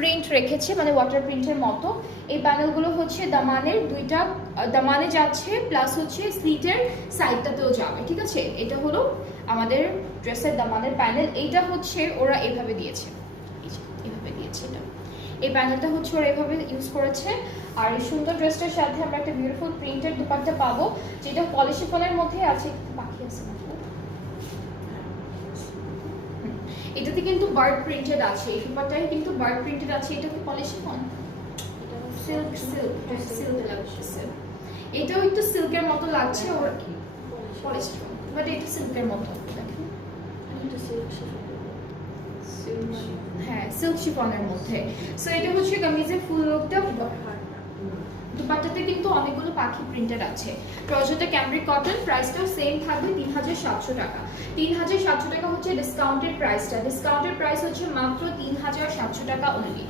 Print রেখেছে, মানে water প্রিন্টের মতো। এই প্যানেলগুলো হচ্ছে দামানের দুইটা, দামানে যাচ্ছে প্লাস হচ্ছে স্লিটের সাইডটাতেও যাবে, ঠিক আছে। এটা হলো আমাদের ড্রেসের দামানের প্যানেল। এইটা হচ্ছে ওরা এভাবে দিয়েছে, এভাবে দিয়েছে। এটা এই প্যানেলটা হচ্ছে ওরা এভাবে ইউজ করেছে। আর এই সুন্দর ড্রেসটার সাথে আমরা একটা বিউটিফুল প্রিন্টের দুপাট্টা পাবো, যেটা পলিশি ফোনের মধ্যে আছে। বাকি আছে না, এটাতে কিন্তু বার্ড প্রিন্টেড আছে, এই দুপাট্টায় কিন্তু বার্ড প্রিন্টেড আছে। এটা কি policy phone? Silk silk silk লাগছে। এটাও একটু সিল্কের মতো লাগছে, ওর পলিশি ফোন, বাট এটা সিল্কের মতো। দেখেন, হ্যাঁ সিল্ক শিফনের মধ্যে। সো এটা হচ্ছে কামিজের ফুল লুকটা। দুপাট্টাতে কিন্তু অনেকগুলো পাখি প্রিন্টেড আছে। প্রজেক্টে ক্যামব্রিক কটন, প্রাইসটাও সেম থাকবে 3700 টাকা। 3700 টাকা হচ্ছে ডিসকাউন্টেড প্রাইসটা। ডিসকাউন্টেড প্রাইস হচ্ছে মাত্র 3700 টাকা অনলি।